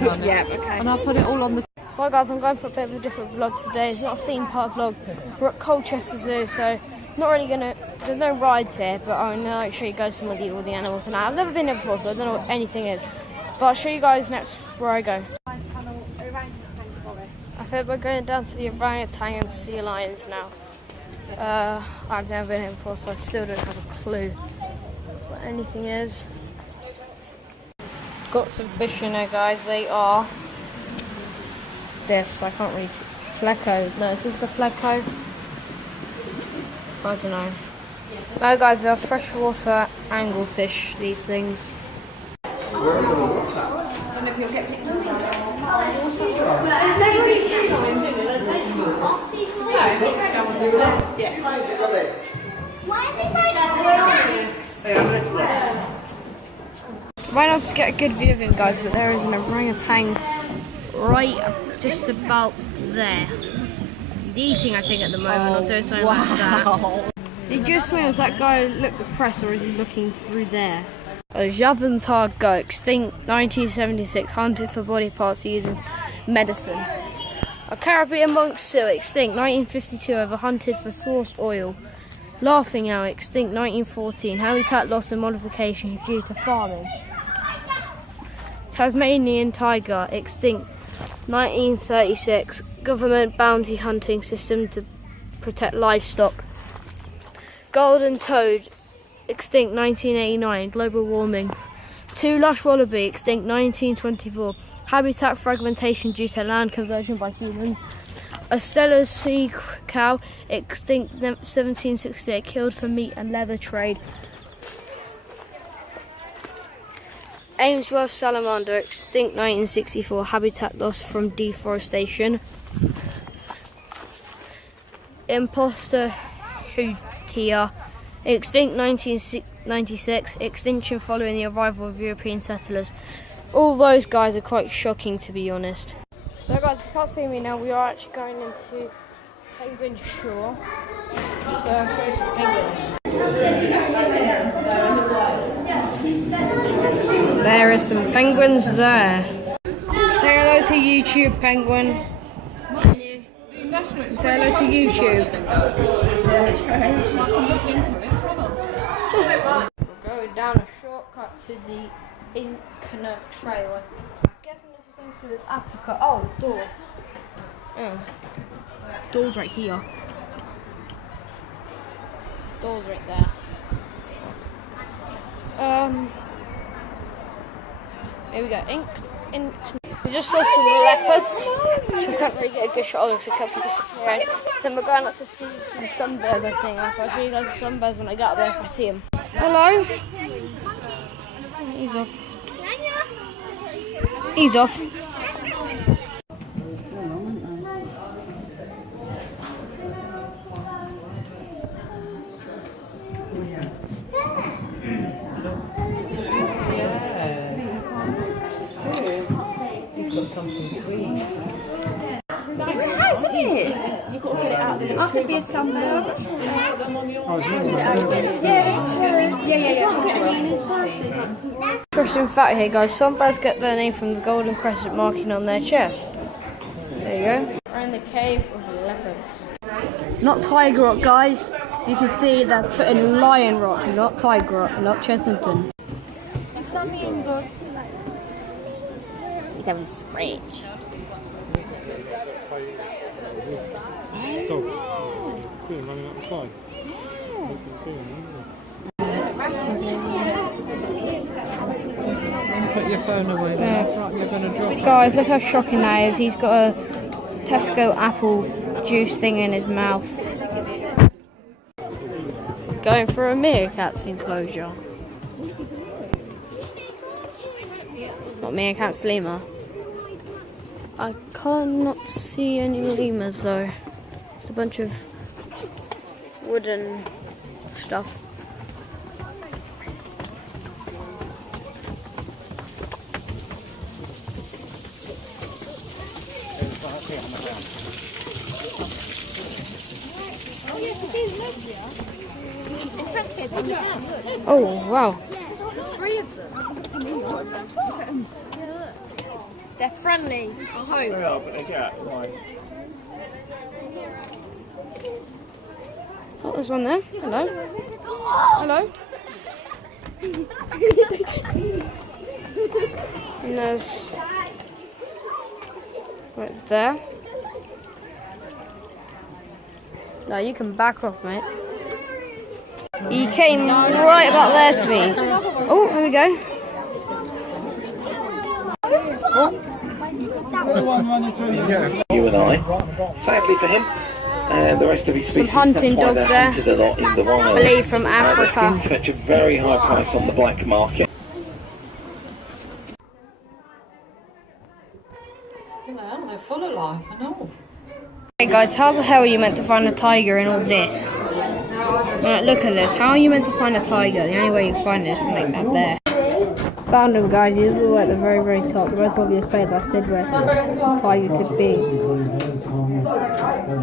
them on it. Yeah, okay. And I'll put it all on the... So guys, I'm going for a bit of a different vlog today. It's not a theme park vlog. We're at Colchester Zoo, so not really gonna, there's no rides here, but I'm gonna like show you guys some of all the animals and that. I've never been here before, so I don't know what anything is. But I'll show you guys next where I go. I think we're going down to the orangutan and sea lions now. I've never been here before, so I still don't have a clue what anything is. Got some fish in there, guys. They are this. I can't really see. Pleco. No, is this the pleco? I don't know. No, guys, they're freshwater anglefish. These things. I don't know if you'll get picked up. Right now to get a good view of him, guys, but there is an orangutan right just about there. He's eating, I think, at the moment, or doing something like that. So he just swims. That guy look depressed, or is he looking through there? A Javantar goat, extinct 1976, hunted for body parts using medicine. A Caribbean monk seal, extinct 1952, over hunted for source oil. Laughing owl, extinct 1914, habitat loss and modification due to farming. Tasmanian tiger, extinct 1936, government bounty hunting system to protect livestock. Golden toad, extinct 1989, global warming. Two lush wallaby, extinct 1924, habitat fragmentation due to land conversion by humans. A Stellar sea cow, extinct 1768, killed for meat and leather trade. Ainsworth salamander, extinct 1964, habitat loss from deforestation. Imposter hutia, extinct 1996, extinction following the arrival of European settlers. All those guys are quite shocking, to be honest. So guys, if you can't see me now, we are actually going into Penguin Shore. So I'll show you some penguins. There are some penguins there. Say hello to YouTube, penguin. Say hello to YouTube. We're going down a shortcut to the Inca Trail. I'm guessing this is something to do with Africa. Oh, the door. Oh. Door's right here. Door's right there. Here we go. We just saw some leopards. So we can't really get a good shot of them, so we kept disappearing. Then we're going up to see some sunbears, I think. So I'll show you guys the sunbears when I get up there if I see them. Hello. He's off. He's off. He's got something green. Has it? You've got to get it out of the I could be a sunbear. Yeah, there's two. Yeah. Interesting fact here, guys. Some birds get their name from the golden crescent marking on their chest. There you go. We're in the cave of leopards. Not Tiger Rock, guys. You can see they're putting Lion Rock, not Tiger Rock, not Chessington. It's not me in both. He's having a scratch. Dog. See him running up the side. Put your phone away there. Right, you're going to drop. Guys, look how shocking that is. He's got a Tesco apple juice thing in his mouth. Going for a meerkat's enclosure. Not meerkats, lemur. I cannot see any lemurs though. Just a bunch of wooden stuff. Oh wow. There's three of them. They're friendly, I hope. They are, but they get out of the way. Oh, there's one there. Hello. Hello. And there's right there. No, you can back off, mate. He came right about there to me. Oh, here we go. You and I, sadly for him, the rest of his species. Some hunting that's why dogs they're there. hunted a lot in the wild. I believe from The Africa. skins fetch a very high price on the black market. Well, they're full of life, I know. Hey guys, how the hell are you meant to find a tiger in all this? Right, look at this. How are you meant to find a tiger? The only way you can find it is from like up there. Found him, guys. He's all at the very, very top. The most obvious place I said where the tiger could be.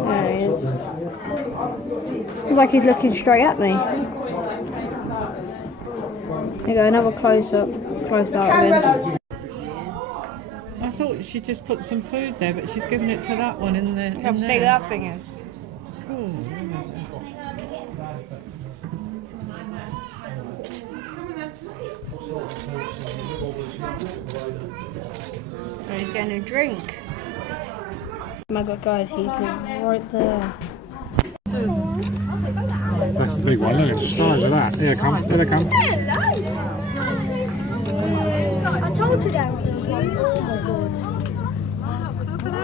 There he is. Looks like he's looking straight at me. There you go, another close up of him. I thought she just put some food there, but she's given it to that one in there. How big that thing is. Cool. And he's getting a drink. Oh my god, guys, he's right there. That's the big one. Look at the size of that. Here it comes. Here it comes. I told you that was one. Oh my god. Look at that.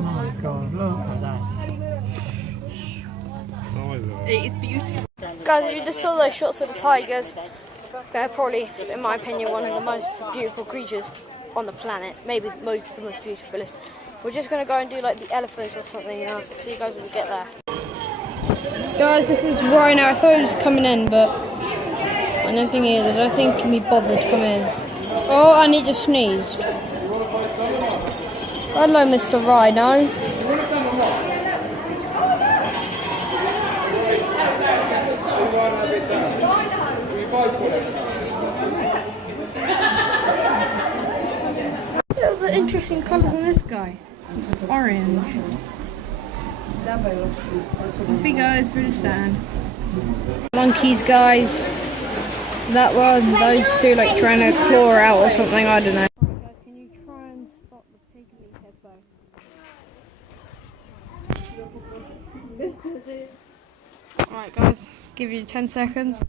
My God, look at that. Size of it. It is beautiful. Guys, if you just saw those shots of the tigers, they're probably, in my opinion, one of the most beautiful creatures on the planet. Maybe the most beautifulest. We're just going to go and do like the elephants or something else. I'll see you guys when we get there. Guys, this is Rhino. I thought he was coming in, but I don't think he is. I don't think he can be bothered to come in. Oh, and he just sneezed. Hello, Mr. Rhino. Look at the interesting colours on this guy. Orange. Off he goes through the sand. Monkeys, guys. That one, those two like trying to claw her out or something, I don't know. Guys, can you try and spot the pygmy hippo? Alright guys, give you 10 seconds.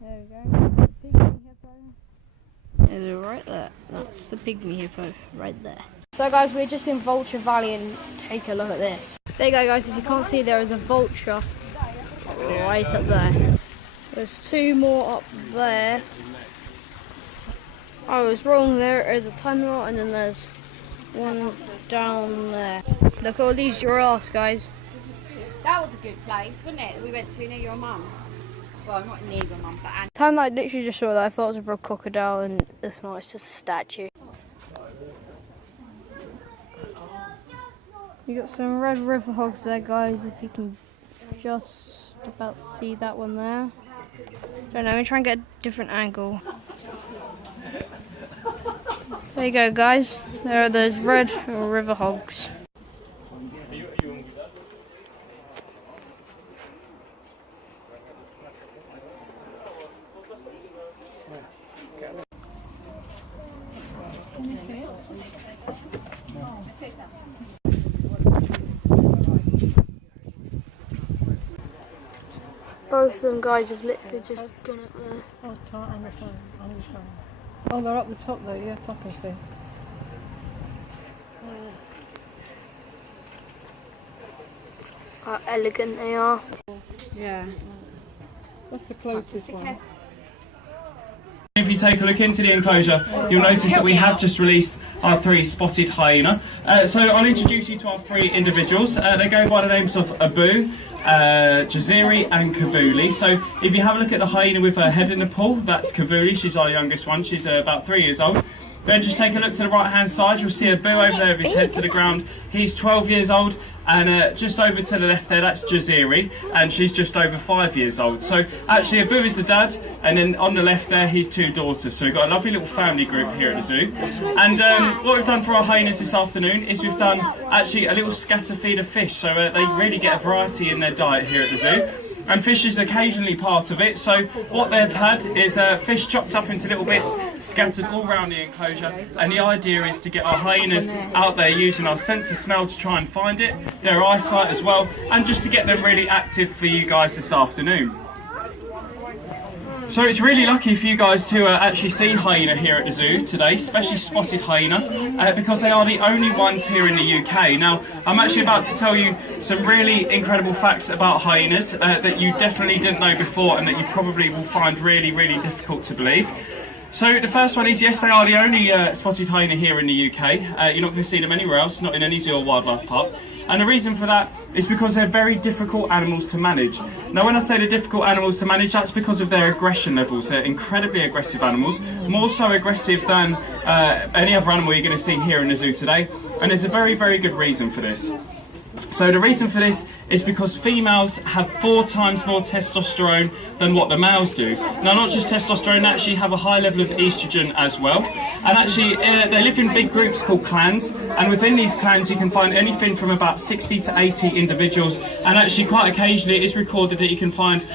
There we go. Pygmy hippo. Is it right there? That's the pygmy hippo right there. So guys, we're just in Vulture Valley and take a look at this. There you go guys, if you can't see, there is a vulture right up there. There's two more up there. I was wrong, there is a tunnel and then there's one down there. Look at all these giraffes, guys. That was a good place, wasn't it? We went to near your mum. Well, not near your mum, but Time I literally just saw that, I thought it was a real crocodile and it's not, it's just a statue. You got some red river hogs there, guys, if you can just about see that one there. Don't know, let me try and get a different angle. There you go, guys. There are those red river hogs. Both of them guys have literally just gone up there. Oh, tight on the phone. Oh, they're up the top though, yeah, top I see. How elegant they are. Yeah. That's the closest one. If you take a look into the enclosure, you'll notice that we have just released our 3 spotted hyena. So I'll introduce you to our 3 individuals. They go by the names of Abu, Jaziri and Kavuli. So if you have a look at the hyena with her head in the pool, that's Kavuli. She's our youngest one. She's about 3 years old. Then just take a look to the right hand side, you'll see a boo over there with his head to the ground. He's 12 years old, and just over to the left there, that's Jaziri, and she's just over 5 years old. So actually Abu is the dad, and then on the left there, his 2 daughters. So we've got a lovely little family group here at the zoo. And what we've done for our hyenas this afternoon is we've done actually a little scatter feed of fish, so they really get a variety in their diet here at the zoo. And fish is occasionally part of it, so what they've had is fish chopped up into little bits, scattered all around the enclosure, and the idea is to get our hyenas out there using our sense of smell to try and find it, their eyesight as well, and just to get them really active for you guys this afternoon. So it's really lucky for you guys to actually see hyena here at the zoo today, especially spotted hyena, because they are the only ones here in the UK. Now, I'm actually about to tell you some really incredible facts about hyenas that you definitely didn't know before and that you probably will find really, really difficult to believe. So the first one is, yes, they are the only spotted hyena here in the UK. You're not going to see them anywhere else, not in any zoo or wildlife park. And the reason for that is because they're very difficult animals to manage. Now, when I say they're difficult animals to manage, that's because of their aggression levels. They're incredibly aggressive animals, more so aggressive than any other animal you're going to see here in the zoo today. And there's a very, very good reason for this. So the reason for this is because females have 4 times more testosterone than what the males do. Now, not just testosterone, they actually have a high level of estrogen as well. And actually, they live in big groups called clans. And within these clans, you can find anything from about 60 to 80 individuals. And actually, quite occasionally, it is recorded that you can find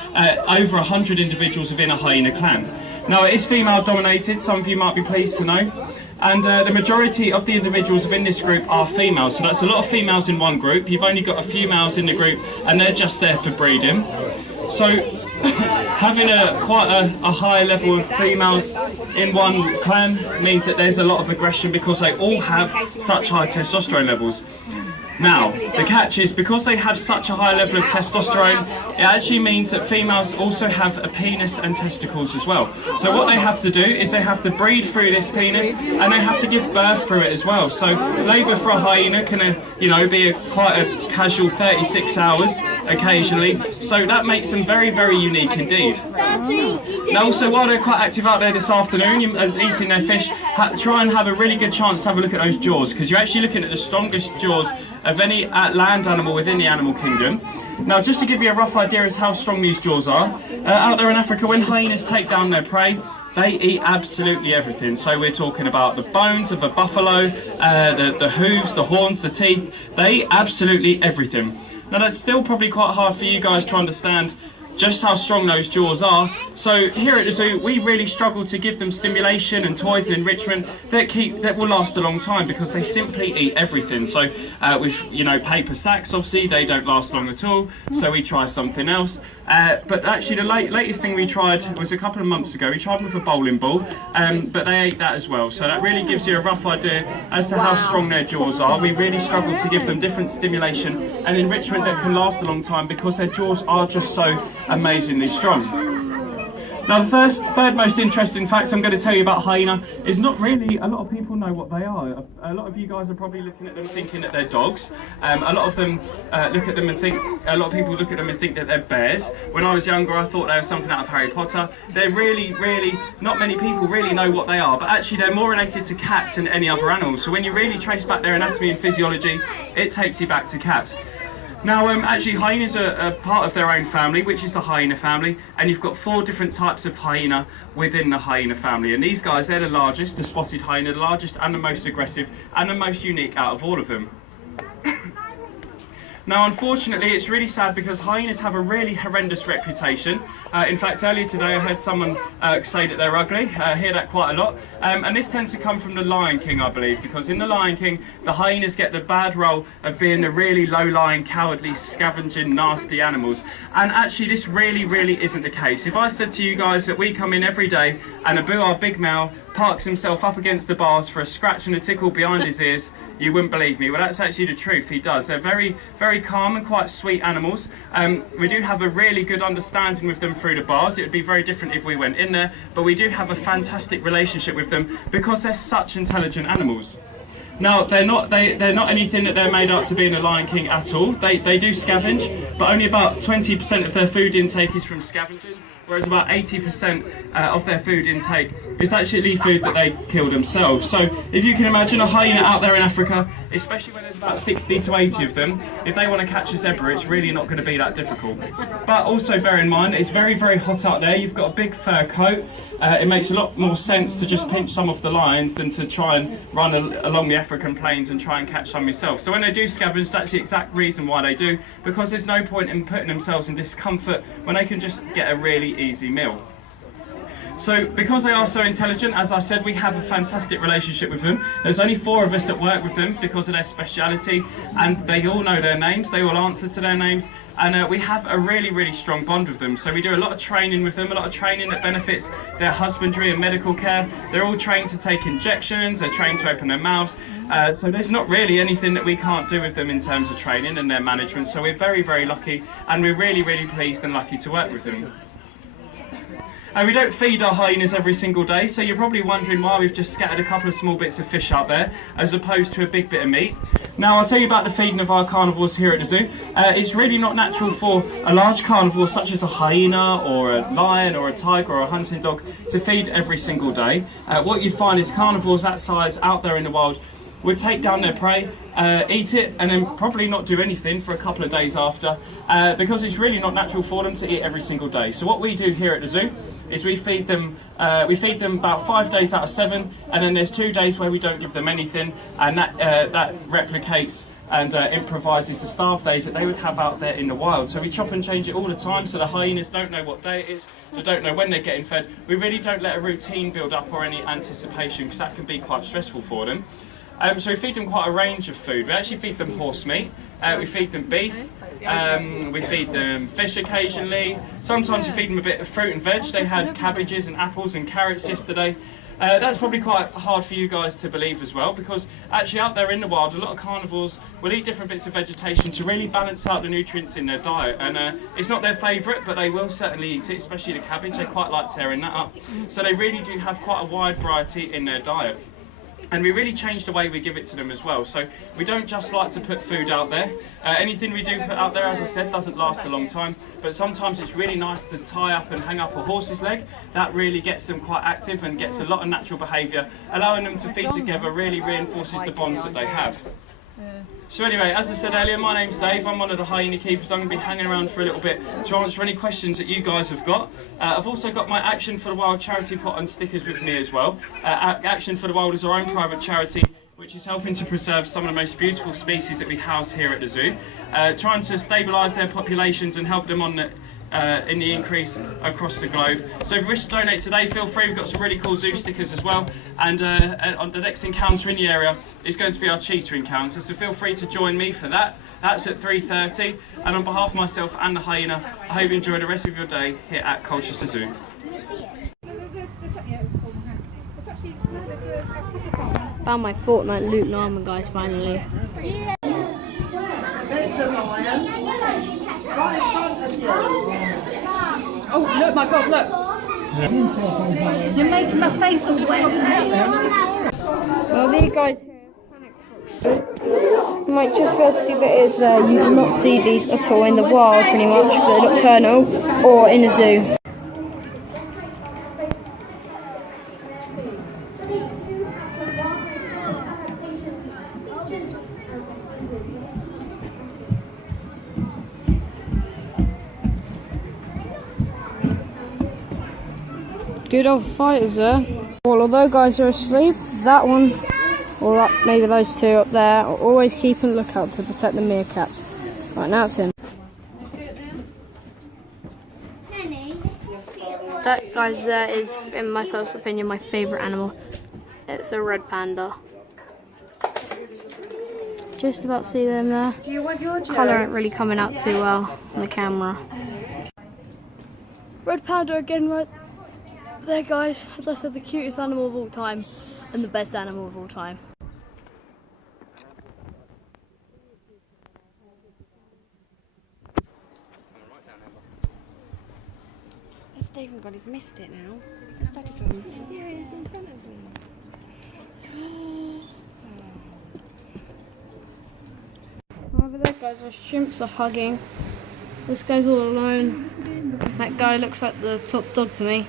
over 100 individuals within a hyena clan. Now, it is female dominated, some of you might be pleased to know. And the majority of the individuals within this group are females, so that's a lot of females in one group. You've only got a few males in the group, and they're just there for breeding. So having quite a high level of females in one clan means that there's a lot of aggression because they all have such high testosterone levels. Now, the catch is, because they have such a high level of testosterone, it actually means that females also have a penis and testicles as well. So what they have to do is they have to breed through this penis, and they have to give birth through it as well. So labour for a hyena can, be quite a casual 36 hours occasionally. So that makes them very, very unique indeed. Now also, while they're quite active out there this afternoon and eating their fish, try and have a really good chance to have a look at those jaws, because you're actually looking at the strongest jaws of any land animal within the animal kingdom. Now, just to give you a rough idea as how strong these jaws are, out there in Africa, when hyenas take down their prey, they eat absolutely everything. So we're talking about the bones of a buffalo, the hooves, the horns, the teeth. They eat absolutely everything. Now, that's still probably quite hard for you guys to understand just how strong those jaws are. So here at the zoo, we really struggle to give them stimulation and toys and enrichment that will last a long time, because they simply eat everything. So with paper sacks, obviously they don't last long at all, so we try something else. But actually the latest thing we tried was a couple of months ago. We tried with a bowling ball, but they ate that as well. So that really gives you a rough idea as to how strong their jaws are. We really struggle to give them different stimulation and enrichment that can last a long time, because their jaws are just so amazingly strong. Now, the third most interesting fact I'm going to tell you about hyena is not really a lot of people know what they are. A lot of you guys are probably looking at them thinking that they're dogs. A lot of them look at them and think, a lot of people look at them and think that they're bears. When I was younger, I thought they were something out of Harry Potter. They're really, not many people really know what they are, but actually they're more related to cats than any other animal. So when you really trace back their anatomy and physiology, it takes you back to cats. Now, actually, hyenas are a part of their own family, which is the hyena family, and you've got 4 different types of hyena within the hyena family. And these guys, they're the largest, the spotted hyena, the largest and the most aggressive and the most unique out of all of them. Now, unfortunately, it's really sad because hyenas have a really horrendous reputation. In fact, earlier today I heard someone say that they're ugly. I hear that quite a lot. And this tends to come from the Lion King, I believe, because in the Lion King, the hyenas get the bad role of being the really low-lying, cowardly, scavenging, nasty animals. And actually, this really isn't the case. If I said to you guys that we come in every day and Abu, our big male, parks himself up against the bars for a scratch and a tickle behind his ears, you wouldn't believe me. Well, that's actually the truth. He does. They're very calm and quite sweet animals. We do have a really good understanding with them through the bars. It would be very different if we went in there, but we do have a fantastic relationship with them because they're such intelligent animals. Now, they're not anything that they're made out to be in the Lion King at all. They do scavenge, but only about 20% of their food intake is from scavenging. whereas about 80% of their food intake is actually food that they kill themselves. So if you can imagine a hyena out there in Africa, especially when there's about 60 to 80 of them, if they want to catch a zebra, it's really not going to be that difficult. But also bear in mind, it's very, very hot out there. You've got a big fur coat. It makes a lot more sense to just pinch some off the lions than to try and run along the African plains and try and catch some yourself. So when they do scavenge, that's the exact reason why they do, because there's no point in putting themselves in discomfort when they can just get a really easy meal. So because they are so intelligent, as I said, we have a fantastic relationship with them. There's only 4 of us that work with them because of their speciality, and they all know their names, they all answer to their names, and we have a really, really strong bond with them. So we do a lot of training with them, a lot of training that benefits their husbandry and medical care. They're all trained to take injections, they're trained to open their mouths, so there's not really anything that we can't do with them in terms of training and their management. So we're very, very lucky, and we're really, really pleased and lucky to work with them. We don't feed our hyenas every single day, so you're probably wondering why we've just scattered a couple of small bits of fish out there as opposed to a big bit of meat. Now I'll tell you about the feeding of our carnivores here at the zoo. It's really not natural for a large carnivore such as a hyena or a lion or a tiger or a hunting dog to feed every single day. What you'd find is carnivores that size out there in the wild would take down their prey, eat it, and then probably not do anything for a couple of days after, because it's really not natural for them to eat every single day. So what we do here at the zoo is we feed them about 5 days out of 7, and then there's 2 days where we don't give them anything, and that replicates and improvises the starved days that they would have out there in the wild. So we chop and change it all the time, so the hyenas don't know what day it is, they don't know when they're getting fed. We really don't let a routine build up or any anticipation, because that can be quite stressful for them. So we feed them quite a range of food. We actually feed them horse meat, we feed them beef, we feed them fish occasionally. Sometimes we feed them a bit of fruit and veg. They had cabbages and apples and carrots yesterday. That's probably quite hard for you guys to believe as well, because actually out there in the wild, a lot of carnivores will eat different bits of vegetation to really balance out the nutrients in their diet. And it's not their favourite, but they will certainly eat it, especially the cabbage. They quite like tearing that up. So they really do have quite a wide variety in their diet. And we really change the way we give it to them as well. So we don't just like to put food out there. Anything we do put out there, as I said, doesn't last a long time. But sometimes it's really nice to tie up and hang up a horse's leg. That really gets them quite active and gets a lot of natural behaviour. Allowing them to feed together really reinforces the bonds that they have. So anyway, as I said earlier, my name's Dave. I'm one of the hyena keepers. I'm going to be hanging around for a little bit to answer any questions that you guys have got. I've also got my Action for the Wild charity pot and stickers with me as well. Action for the Wild is our own private charity which is helping to preserve some of the most beautiful species that we house here at the zoo, trying to stabilise their populations and help them on the in the increase across the globe. So if you wish to donate today, feel free. We've got some really cool zoo stickers as well, and on the next encounter in the area is going to be our cheetah encounter, so feel free to join me for that. That's at 3:30, and on behalf of myself and the hyena, I hope you enjoy the rest of your day here at Colchester Zoo. Found my Fortnite loot and armor, guys, finally. Oh, look, my God, look. You're making my face all wet. Well, these guys here, you might just be able to see what it is there. You will not see these at all in the wild, pretty much, because they're nocturnal or in a zoo. Good old fighters there. Well, although guys are asleep, that one, or maybe those two up there, are always keeping a lookout to protect the meerkats. Right, now it's him. That, guys, there is, in my personal opinion, my favourite animal. It's a red panda. Just about see them there. Colour ain't really coming out too well on the camera. Red panda again, right there, guys. As I said, the cutest animal of all time and the best animal of all time. Stephen, God, he's missed it now. Let's study for him. Yeah, he's in front of him. Over there, guys, our shrimps are hugging. This guy's all alone. That guy looks like the top dog to me.